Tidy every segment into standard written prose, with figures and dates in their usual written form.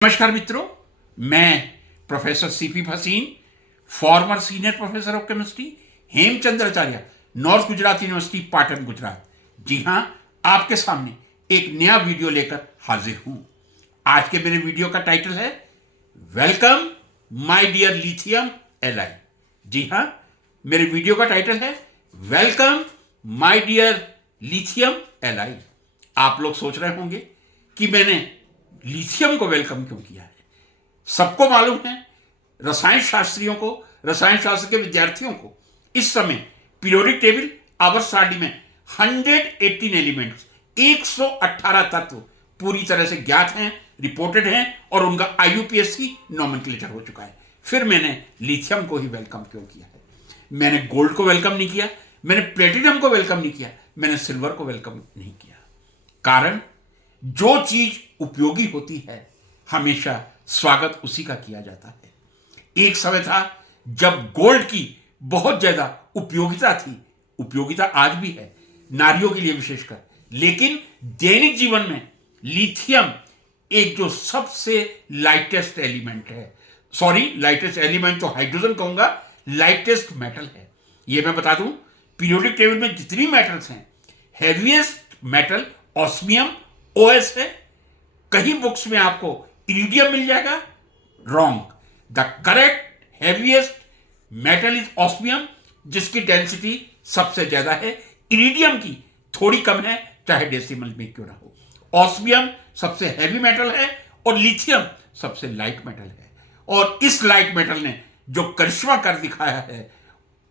नमस्कार मित्रों, मैं professor CP Bhasin, former senior professor of chemistry, Hemchandracharya, North Gujarat university, Patan, Gujarat. जी हां, आपके सामने एक नया वीडियो लेकर हाजिर हूं। आज के मेरे वीडियो का टाइटल है welcome my dear lithium ally. जी हां, मेरे वीडियो का टाइटल है welcome my dear lithium ally. आप लोग सोच रहे होंगे कि मैंने लिथियम को वेलकम क्यों किया है। सबको मालूम है, रसायन शास्त्रियों को, रसायन शास्त्र के विद्यार्थियों को इस समय पीरियोडिक टेबल आवर्त सारणी में 118 एलिमेंट्स, 118 तत्व पूरी तरह से ज्ञात हैं, रिपोर्टेड हैं और उनका आईयूपीएसी नोमेनक्लेचर हो चुका है। फिर मैंने लिथियम को ही वेलकम क्यों किया है। मैंने गोल्ड को वेलकम नहीं किया, मैंने प्लेटिनम को वेलकम नहीं किया, मैंने सिल्वर को वेलकम नहीं किया। कारण, जो चीज उपयोगी होती है हमेशा स्वागत उसी का किया जाता है। एक समय था जब गोल्ड की बहुत ज्यादा उपयोगिता थी, उपयोगिता आज भी है नारियों के लिए विशेषकर, लेकिन दैनिक जीवन में लिथियम एक जो सबसे लाइटेस्ट एलिमेंट है, सॉरी लाइटेस्ट एलिमेंट तो हाइड्रोजन कहूंगा, लाइटेस्ट मेटल है। यह मैं बता दूं, पीरियोडिक टेबल में जितनी मेटल्स हैं, हेवीएस्ट मेटल ऑस्मियम ओएस है। कहीं बुक्स में आपको इरिडियम मिल जाएगा, wrong. The correct heaviest metal is osmium, जिसकी डेंसिटी सबसे ज्यादा है। इरिडियम की थोड़ी कम है, चाहे डेसिमल में क्यों ना हो। ऑस्मियम सबसे हैवी मेटल है और लिथियम सबसे लाइट मेटल है। और इस लाइट मेटल ने जो करिश्मा कर दिखाया है,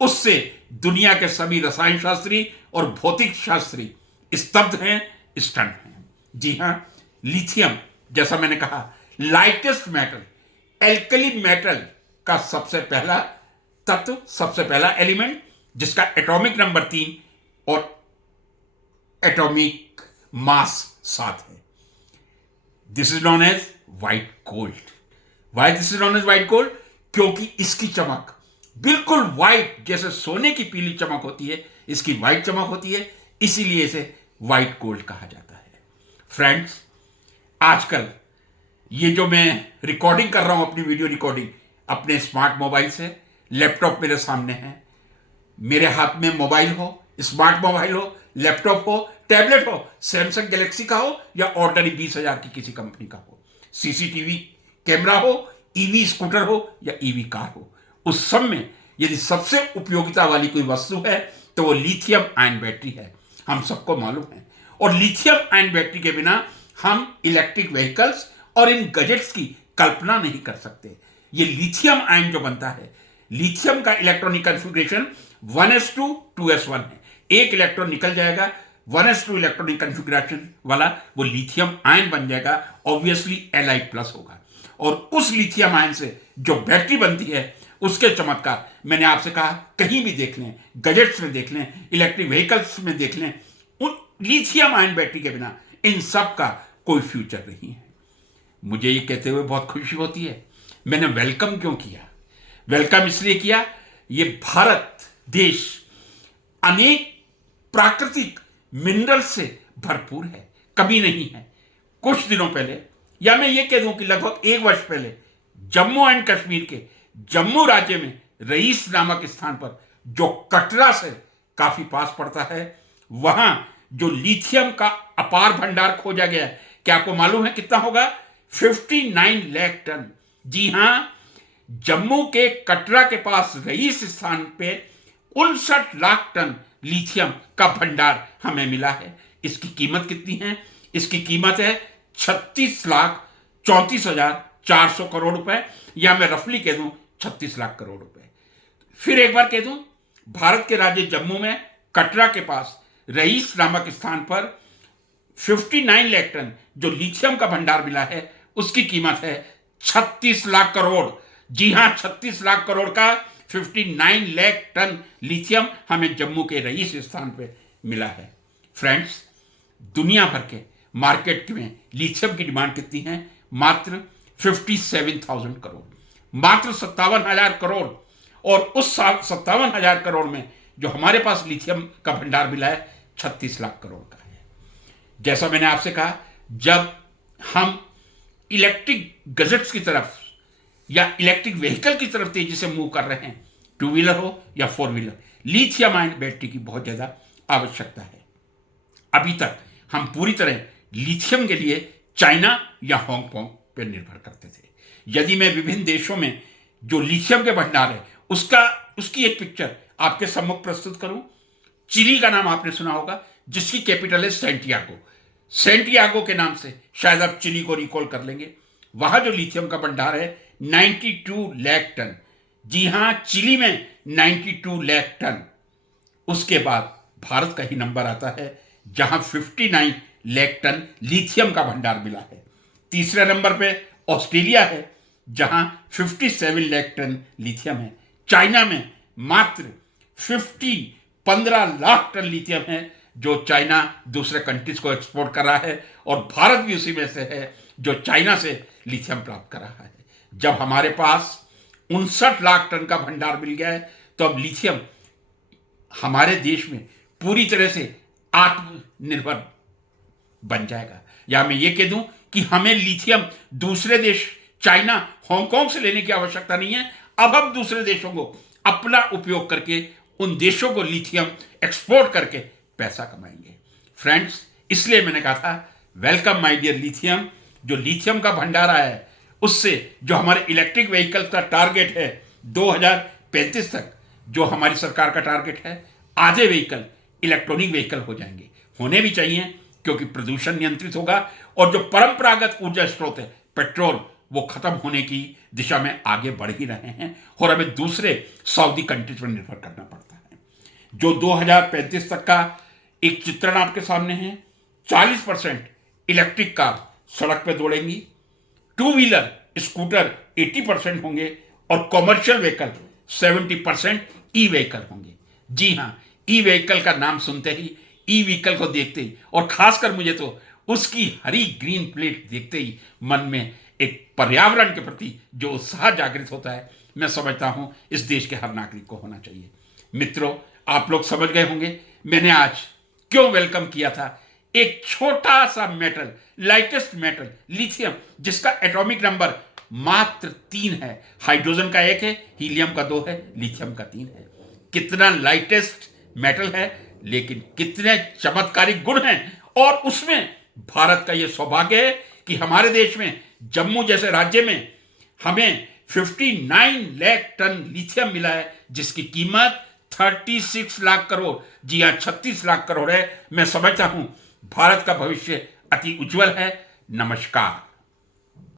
उससे दुनिया के सभी रसायन शास्त्री और भौतिक शास्त्री स्तब्ध हैं, स्टन हैं। जी हां, लिथियम, जैसा मैंने कहा, लाइटेस्ट मेटल, एल्कली मेटल का सबसे पहला तत्व, सबसे पहला एलिमेंट, जिसका एटॉमिक नंबर 3 और एटॉमिक मास 7 है। This is known as white gold. Why this is known as white gold? क्योंकि इसकी चमक बिल्कुल व्हाइट, जैसे सोने की पीली चमक होती है, इसकी व्हाइट चमक होती है, इसीलिए इसे व्हाइट गोल्ड कहा जाता है। फ्रेंड्स, आजकल ये जो मैं रिकॉर्डिंग कर रहा हूं, अपनी वीडियो रिकॉर्डिंग, अपने स्मार्ट मोबाइल से, लैपटॉप मेरे सामने है, मेरे हाथ में मोबाइल हो, स्मार्ट मोबाइल हो, लैपटॉप हो, टैबलेट हो, सैमसंग गैलेक्सी का हो या ऑर्डिनरी 20,000 की किसी कंपनी का हो, सीसीटीवी कैमरा हो, ईवी स्कूटर हो या ईवी कार हो, उस सब में यदि सबसे उपयोगिता वाली कोई वस्तु है तो वो लिथियम आयन बैटरी है। हम सबको मालूम है। और लिथियम आयन बैटरी के बिना हम इलेक्ट्रिक व्हीकल्स और इन गैजेट्स की कल्पना नहीं कर सकते। ये लिथियम आयन जो बनता है, लिथियम का इलेक्ट्रॉनिक कॉन्फ़िगरेशन 1s2 2s1 है। एक इलेक्ट्रॉन निकल जाएगा, 1s2 इलेक्ट्रॉनिक कॉन्फ़िगरेशन वाला वो लिथियम आयन बन जाएगा, ऑब्वियसली Li+ होगा। और उस लिथियम आयन से जो बैटरी बनती है, उसके चमत्कार मैंने आपसे कहा, कहीं भी देख लें, गैजेट्स में देख लें, इलेक्ट्रिक व्हीकल्स में देख लें, उन लिथियम आयन बैटरी के बिना इन सब का कोई फ्यूचर नहीं है। मुझे ये कहते हुए बहुत खुशी होती है। मैंने वेलकम क्यों किया? वेलकम इसलिए किया, ये भारत देश अनेक प्राकृतिक मिनरल से भरपूर है, कभी नहीं है। कुछ दिनों पहले, या मैं ये कह दूं कि लगभग 1 वर्ष पहले, जम्मू एंड कश्मीर के जम्मू राज्य में रईस नामक स्थान पर, जो कटरा से काफी पास पड़ता है, वहां जो लिथियम का अपार भंडार खोजा गया है, क्या आपको मालूम है कितना होगा? 59 लाख टन। जी हां, जम्मू के कटरा के पास रईस स्थान पे 59 लाख टन लिथियम का भंडार हमें मिला है। इसकी कीमत कितनी है? इसकी कीमत है 36,34,400 करोड़ रुपए, या मैं रफली कह दूं 36 लाख करोड़ रुपए। फिर एक बार कह दूं, भारत के राज्य जम्मू में कटरा के पास रईस नामक स्थान पर 59 लाख टन जो लिथियम का भंडार मिला है, उसकी कीमत है 36 लाख करोड़। जी हां, 36 लाख करोड़ का 59 लाख टन लिथियम हमें जम्मू के रईस स्थान पे मिला है। फ्रेंड्स, दुनिया भर के मार्केट में लिथियम की डिमांड कितनी है? मात्र 57,000 करोड़, मात्र 57,000 करोड़। और उस 57,000 करोड़ में जो हमारे पास लिथियम का भंडार मिला है, 36 लाख करोड़ का है। जैसा मैंने आपसे कहा, जब हम इलेक्ट्रिक गजेट्स की तरफ या इलेक्ट्रिक व्हीकल की तरफ तेजी से मूव कर रहे हैं, टू व्हीलर हो या four wheeler, lithium ion battery की बहुत ज़्यादा आवश्यकता है। अभी तक हम पूरी तरह लिथियम के लिए चाइना या हांगकांग पर निर्भर करते थे। यदि मैं विभिन्न देशों में जो लिथियम के भंडार है उसकी एक पिक्चर आपके सम्मुख प्रस्तुत करूं, चिली का नाम आपने सुना होगा, जिसकी कैपिटल है सेंटियागो। सेंटियागो के नाम से शायद आप चिली को रिकॉल कर लेंगे। वहां जो लिथियम का भंडार है 92 लाख टन। जी हां, चिली में 92 लाख टन। उसके बाद भारत का ही नंबर आता है जहां 59 लाख टन लिथियम का भंडार मिला है। तीसरे नंबर पे ऑस्ट्रेलिया है जहां 57 लाख टन लिथियम है। चाइना में मात्र 15 लाख टन लिथियम है जो चाइना दूसरे कंट्रीज को एक्सपोर्ट कर रहा है, और भारत भी उसी में से है जो चाइना से लिथियम प्राप्त कर रहा है। जब हमारे पास 59 लाख टन का भंडार मिल गया है तो अब लिथियम हमारे देश में पूरी तरह से आत्मनिर्भर बन जाएगा। या मैं ये कह दूं कि हमें लिथियम दूसरे देश चाइना, हांगकांग से लेने की आवश्यकता नहीं है। अब हम दूसरे देशों को अपना उपयोग करके उन देशों को लिथियम एक्सपोर्ट करके पैसा कमाएंगे। फ्रेंड्स, इसलिए मैंने कहा था वेलकम माय डियर लिथियम। जो लिथियम का भंडार आया है उससे जो हमारे इलेक्ट्रिक व्हीकल का टारगेट है 2035 तक, जो हमारी सरकार का टारगेट है, आधे व्हीकल इलेक्ट्रॉनिक व्हीकल हो जाएंगे। होने भी चाहिए क्योंकि प्रदूषण नियंत्रित होगा और जो परंपरागत ऊर्जा स्रोत है पेट्रोल, वो खत्म होने की दिशा में आगे बढ़ ही रहे हैं और हमें दूसरे सऊदी कंट्रीज पर निर्भर करना पड़ता है। जो 2035 तक का एक चित्रण आपके सामने है, 40% इलेक्ट्रिक कार सड़क पर दौड़ेंगी, टू व्हीलर स्कूटर 80% होंगे और कॉमर्शियल व्हीकल 70% ई व्हीकल होंगे। जी हाँ, ई व्हीकल का नाम सुनते ही, ई व्हीकल को देखते ही, और खासकर मुझे तो उसकी हरी ग्रीन प्लेट देखते ही मन में एक पर्यावरण के प्रति जो उत्साह जागृत होता है, मैं समझता हूं इस देश के हर नागरिक को होना चाहिए। मित्रों, आप लोग समझ गए होंगे मैंने आज क्यों वेलकम किया था एक छोटा सा मेटल, लाइटेस्ट मेटल लिथियम, जिसका एटॉमिक नंबर मात्र 3 है। हाइड्रोजन का 1 है, हीलियम का 2 है, लिथियम का 3 है। कितना लाइटेस्ट मेटल है, लेकिन कितने चमत्कारिक गुण हैं। और उसमें भारत का यह सौभाग्य है कि हमारे देश में जम्मू जैसे राज्य में हमें 59 लाख टन लिथियम मिला है, जिसकी कीमत 36 लाख करोड़, जी हां 36 लाख करोड़ है। मैं समझता हूं भारत का भविष्य अति उज्जवल है। नमस्कार।